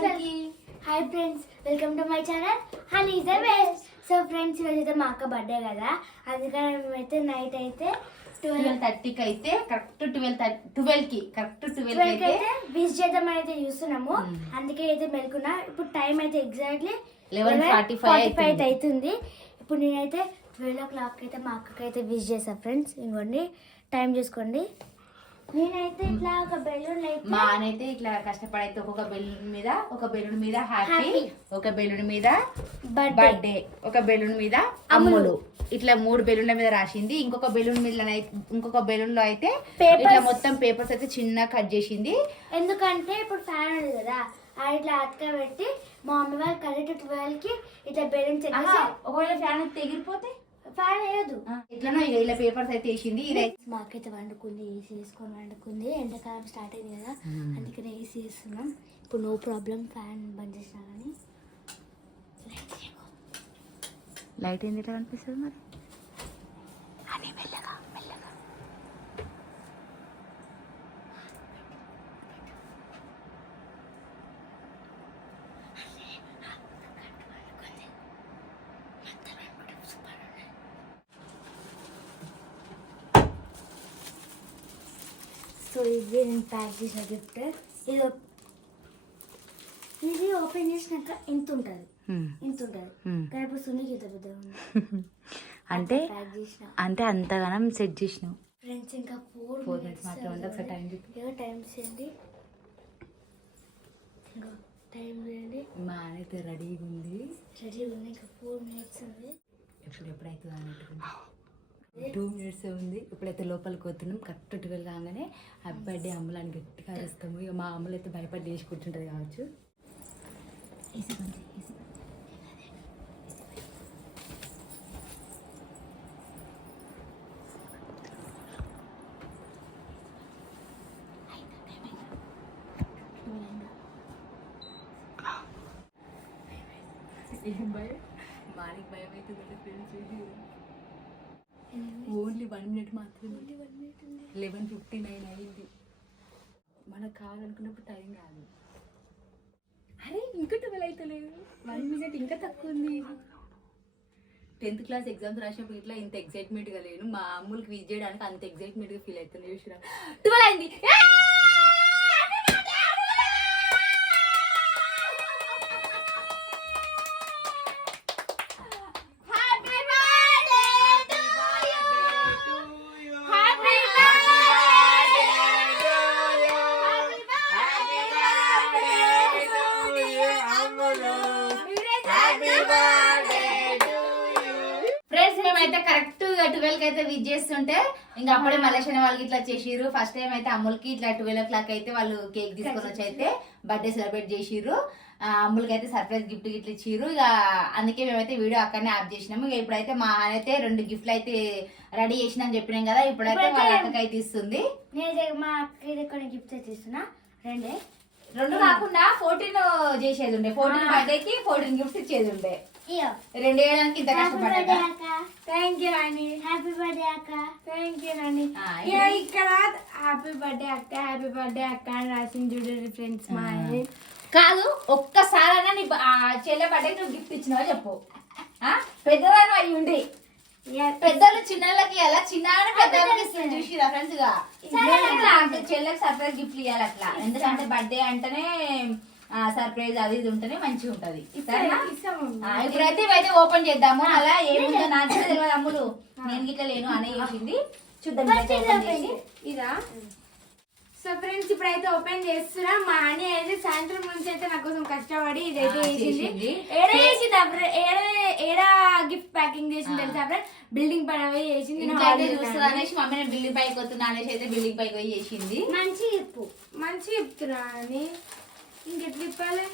అందరికి hi friends, welcome to my channel honey is the best. So friends, ఈరోజైతే మా అక్క బర్త్డే కదా, అందుకని మేమైతే నైట్ అయితే 12:30కి అయితే కరెక్ట్ 12కి అయితే విష్ చేద్దామని అయితే చూస్తున్నాము. అందుకే అయితే మెలుకున్నా. ఇప్పుడు టైం అయితే ఎగ్జాక్ట్లీ 11:45 అయితే అవుతుంది. ఇప్పుడు నేనైతే 12 o'clock అయితే మా అక్కకి అయితే విష్ చేస్తాను ఫ్రెండ్స్. ఇంకోండి టైం చూసుకోండి. నేనైతే ఇట్లా ఒక బెలూన్ మా అయితే ఇట్లా కష్టపడి అయితే ఒక బెలూన్ మీద హ్యాపీ, ఒక బెలూన్ మీద బర్త్డే, ఒక బెలూన్ మీద అమ్ములు, ఇట్లా 3 బెలూన్ల మీద రాసింది. ఇంకొక బెలూన్ లో అయితే ఇట్లా మొత్తం పేపర్స్ అయితే చిన్న కట్ చేసింది. ఎందుకంటే ఇప్పుడు ఫ్యాన్ ఉంది కదా, ఇట్లా అతక పెట్టి మా మమ్మీ వాళ్ళు కరెక్ట్ 12కి ఇట్లా బెలూన్ చెక్ చేసి ఒకవేళ ఫ్యాన్ తెగిరిపోతే ఫ్యాన్ వేయదు. ఇట్లా ఇలా పేపర్స్ అయితే వేసింది. మాకైతే వండుకుంది, ఏసీ వేసుకొని వండుకుంది. ఎండాకాలం స్టార్ట్ అయింది కదా, అందుకనే ఏసీ వేస్తున్నాం. ఇప్పుడు నో ప్రాబ్లం, ఫ్యాన్ బంద్ చేసినా కానీ లైట్ ఏంది ఎట్లా కనిపిస్తుంది మరి అని మెల్లగా సో ఇది నేను ప్యాక్ చేసిన గిఫ్ట్. ఇది ఓపెన్ చేసినాక ఇంత ఉంటుంది కానీ ఇప్పుడు సునీకి ఇంత పెద్దగా ఉంది. అంటే ప్యాక్ చేసిన అంటే అంతగానం సెట్ చేసినావు ఫ్రెండ్స్. ఇంకా 4 మినిట్స్ మాత్రం ఒకసారి టైం టైం చేయండి, ఇంకా టైం చేయండి. మా అయితే రెడీగా ఉంది. ఇంకా 4 minutes ఉంది. ఎప్పుడైతే అన్నట్టు 2 minutes ఉంది. ఇప్పుడైతే లోపలికి పోతున్నాం. కరెక్ట్ 12 కాగానే హ్యాపీ బర్త్డే అమ్ములు అని గట్టిగా అరుస్తాము. ఇక మా అమ్ములు అయితే భయపడి వేసి కూర్చుంటుంది కావచ్చు. ఏం భయం? మానికి భయం అయితే ఓన్లీ 1 minute మాత్రమే. 11:59 అయింది. మనకు కావాలనుకున్నప్పుడు టైం కాదు. అరే ఇంకా 12 అయితే లేదు, 1 minute ఇంకా తక్కువ ఉంది. 10th class ఎగ్జామ్స్ రాసినప్పుడు ఇట్లా ఇంత ఎక్సైట్మెంట్గా లేను. మా అమ్ములకి విజ్ చేయడానికి అంత ఎక్సైట్మెంట్గా ఫీల్ అవుతుంది. చూసిరా 12 అయింది. అయితే కరెక్ట్ 12కి అయితే విజ్ చేస్తుంటే ఇంకా అప్పుడే మలేషియా వాళ్ళకి ఇట్లా చేసిర్రు. ఫస్ట్ టైం అయితే అమ్ములకి ఇట్లా 12 o'clock అయితే వాళ్ళు కేక్ తీసుకొని వచ్చి అయితే బర్త్డే సెలబ్రేట్ చేసిర్రు. అమ్ములకి అయితే సర్ప్రైజ్ గిఫ్ట్ ఇట్లా ఇచ్చిర్రు. ఇక అందుకే మేమైతే వీడియో అక్కడనే ఆఫ్ చేసినాము. ఇక ఇప్పుడైతే మా అయితే 2 గిఫ్ట్లు అయితే రెడీ చేసిన అని చెప్పినాం కదా. ఇప్పుడైతే వాళ్ళ అక్కకి అయితే ఇస్తుంది. మా అక్క కొన్ని గిఫ్ట్స్ అయితే ఇస్తున్నా. 2 కాకుండా 14 చేసేది ఉండే. 14 బర్త్డేకి 14 గిఫ్ట్స్ ఇచ్చేది ఉండే. 2 వేయడానికి ఇంత కష్టపడ్డా. Thank you Nani. Happy birthday అక్క. Thank you Nani. ఇక్కడ హ్యాపీ బర్త్డే అక్క, హ్యాపీ బర్త్డే అక్క అని రాసింది చూడండి ఫ్రెండ్స్. మా కాదు, ఒక్కసారైనా నీ చెల్లె బర్త్డే నువ్వు గిఫ్ట్ ఇచ్చినావో చెప్పు. పెద్దవాళ్ళు అయ్యి ఉండి పెద్దలు చిన్నలకి అలా చిన్న పెద్దవాళ్ళకి ఇస్తుంది చూసిరా ఫ్రెండ్స్ గా. చెల్లెకి సర్ప్రైజ్ గిఫ్ట్ ఇవ్వాలి అట్లా. ఎందుకంటే బర్త్డే అంటేనే సర్ప్రైజ్ అది ఇది ఉంటేనే మంచిగా ఉంటది. ఇప్పుడైతే ఇవైతే ఓపెన్ చేద్దాము. అలా ఏముందో నాకు తెలియదు అమ్ములు, నేను గిట్ల లేను అనే చేసింది. చూద్దాం ఇదా. సో ఫ్రెండ్స్, ఇప్పుడైతే ఓపెన్ చేస్తున్నా. మా అని అయితే సాయంత్రం నుంచి అయితే నా కోసం కష్టపడి ఇదైతే చేసింది. ఏడా గిఫ్ట్ ప్యాకింగ్ చేసింది తెలుసా ఫ్రెండ్? బిల్డింగ్ పైన పోయి చేసింది. చూస్తుంది అనేసి మమ్మీ నేను బిల్డింగ్ పైకి వస్తున్నా అనేసి అయితే బిల్డింగ్ పైకి పోయి చేసింది. మంచి చెప్తున్నా అని. ఇంకెట్లు ఇప్పాలి?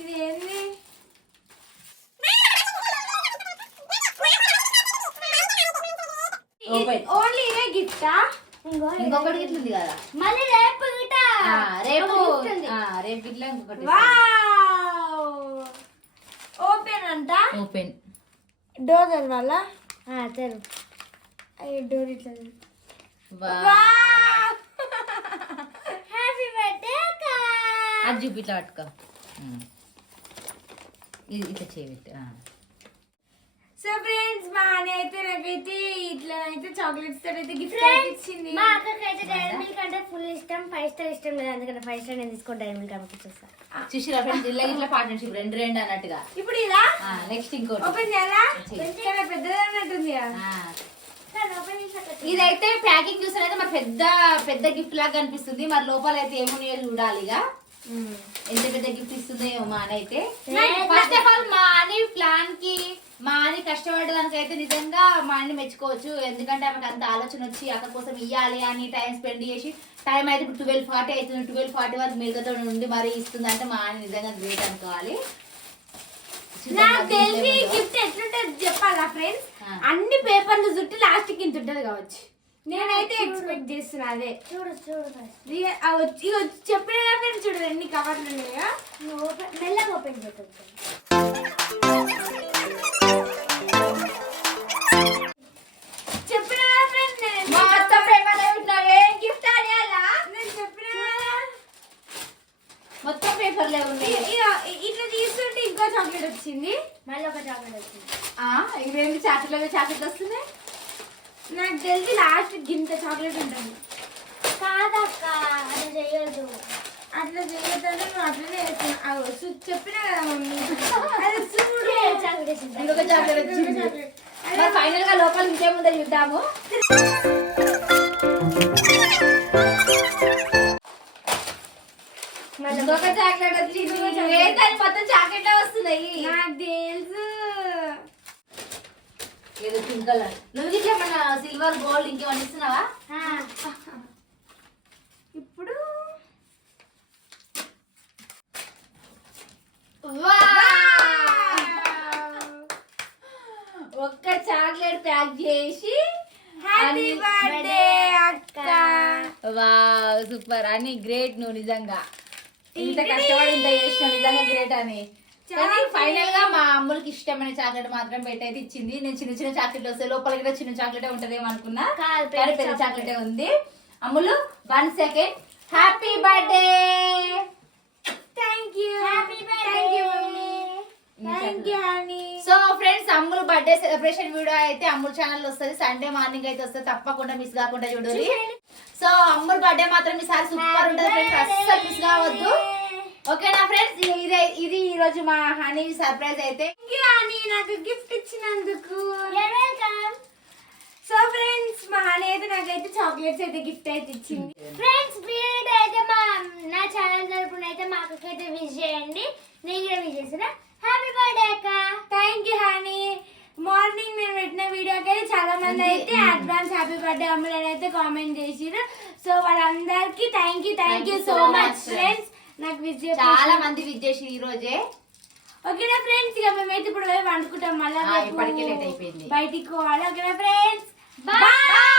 ఇది ఏంది? ఓన్లీ ఇవే గిఫ్టా? ఇంకొకటి గిఫ్ట్ ఉంది కదా మళ్ళీ రేపు రేపు ఇట్లా ఇంకొకటి. ఓపెన్ అంట. ఓపెన్ డోర్ తెరవాలా? తెరు. డోర్ ఇట్లా. హ్యాపీ బర్త్డే అక్క. అది చూపి ఇట్లా పట్టుకో ఇది ఇట్లా చేయబెట్టి సో ఫ్రెండ్స్ మా అన్న అయితే నాకైతే ఇట్లా అయితే చాక్లెట్స్ తో అయితే గిఫ్ట్ ఇచ్చింది. మా అక్కకైతే డైరీ మిల్క్ అంటే ఫుల్ ఇష్టం, 5 స్టార్ ఇష్టం లేదు, అందుకని 5 స్టార్ నేను తీసుకొని డైరీ మిల్క్ అమ్మకి చూస్తా. చూసిరా ఫ్రెండ్స్ ఇట్లా ఇట్లా పార్ట్నర్షిప్ రెండు అన్నట్టుగా. ఇప్పుడు ఇదా నెక్స్ట్ ఇంకోటి ఓపెన్ చేయాలా? పెద్దగా ఉన్నట్టుంది. ఇదైతే ప్యాకింగ్ చూసారైతే మరి పెద్ద గిఫ్ట్ లాగా కనిపిస్తుంది. మరి లోపల అయితే ఏమున్నాయో చూడాలి. ఇక ఎంత పెద్ద గిఫ్ట్ ఇస్తుందో ఏమో మా అయితే. ఫస్ట్ ఆఫ్ ఆల్ మా అని ప్లాన్ కి మా అని కష్టపడడానికి అయితే నిజంగా మా అన్ని మెచ్చుకోవచ్చు. ఎందుకంటే ఆమెకు అంత ఆలోచన వచ్చి అక్క కోసం ఇవ్వాలి అని టైం స్పెండ్ చేసి టైం అయితే ఇప్పుడు 12:40 అవుతుంది. 12:40 వరకు మిగతాతో ఉండి మరి ఇస్తుంది అంటే మా అని నిజంగా గ్రేట్ అనుకోవాలి. నాకు తెలిసి గిఫ్ట్ ఎట్లుంటది చెప్పాలా ఫ్రెండ్స్? అన్ని పేపర్లు చుట్టి లాస్ట్ కి ఇంత ఉంటది కావచ్చు. నేనైతే ఎక్స్పెక్ట్ చేస్తున్నా అదే. చూడు చెప్పిన ఫ్రెండ్స్ చూడు ఎన్ని కవర్లు ఉన్నాయో. మెల్లగా ఓపెన్ చేద్దాం. చెప్పిన ఫ్రెండ్స్ మొత్తం పేపర్ ఏం గిఫ్ట్ అని అలా నేను చెప్పిన మొత్తం పేపర్లే ఉన్నాయి. ఇట్లా తీసుకుంటే ఇంకో చాక్లెట్ వచ్చింది. మళ్ళీ ఒక చాక్లెట్ వచ్చింది. ఇవేంటి చాక్లెట్ వస్తున్నాయి. నాకు తెలిసి లాస్ట్ గింత చాక్లెట్ ఉంటుంది. కాదక్క అది చేయొద్దు. అట్లా చేయొద్దని నువ్వు అట్లనే వేస్తున్నా. చెప్పినా కదా మమ్మీ. అది చూడు చాక్లెట్ ఇంకొక చాక్లెట్ వచ్చింది. ఫైనల్ గా లోపల ఇంకేముందో చూద్దాము. ఇంకొక చాక్లెట్ వచ్చింది. ఏంటని మొత్తం చాక్లెట్ వస్తున్నాయి. నాకు తెలుసు. ఏదో పింక్ కలర్. నువ్వు ఇట్లా మన సిల్వర్ గోల్డ్ ఇంకేమన్నా ఇస్తున్నావా? ఇప్పుడు ఒక్క చాక్లెట్ ప్యాక్ చేసి హ్యాపీ బర్త్డే అక్క. వావ్ సూపర్ అని గ్రేట్. నువ్వు నిజంగా ఇంత కష్టపడి ఇంత చేసినావు నిజంగా గ్రేట్ అని. కానీ ఫైనల్ గా మా అమ్ములకి ఇష్టమైన చాక్లెట్ మాత్రం పెట్టయితే ఇచ్చింది. నేను చిన్న చాక్లెట్ వస్తాయి లోపలికి కూడా చిన్న చాక్లెట్ ఉంటదేమో అనుకున్నా, కానీ పెద్ద చాక్లెట్ ఉంది. అమ్ములు 1 second. Happy birthday. Thank you. Happy birthday mummy. Thank you honey. So friends Ammulu birthday celebration video అయితే అమ్ములు ఛానల్ వస్తుంది. సండే మార్నింగ్ అయితే వస్తుంది. తప్పకుండా మిస్ కాకుండా చూడండి. సో అమ్ములు బర్త్డే మాత్రం ఈసారి సూపర్ ఉంటుంది ఫ్రెండ్స్, అస్సలు మిస్ కావద్దు. ఓకేనా ఫ్రెండ్స్? ఇది ఈ రోజు మా హనీ సర్ప్రైజ్ అయితే. థ్యాంక్ యూ హనీ నాకు గిఫ్ట్ ఇచ్చినందుకు. సో ఫ్రెండ్స్ మా హనీ అయితే నాకైతే చాక్లెట్స్ అయితే గిఫ్ట్ అయితే ఇచ్చింది. ఫ్రెండ్స్ వీడియో అయితే నా ఛానల్ తరపున అయితే మా అక్కకైతే విష్ చేయండి. నేను కూడా విష్ చేస్తున్నా. హ్యాపీ బర్త్డే అక్క. Thank you honey. మార్నింగ్ నేను పెట్టిన వీడియోకి అయితే చాలా మంది అయితే అడ్వాన్స్ హ్యాపీ బర్త్డే అమ్ములని అయితే కామెంట్ చేసిరు. సో వాళ్ళందరికీ thank you so much friends. నాకు విష్ చాలా మంది విష్ చేసి ఈ రోజే. ఓకేనా ఫ్రెండ్స్? ఇక మేమైతే ఇప్పుడు వండుకుంటాం. మళ్ళీ ఇప్పటికే లేట్ అయిపోయింది. బయటికి పోవాలి. ఓకేనా ఫ్రెండ్స్? బాయ్.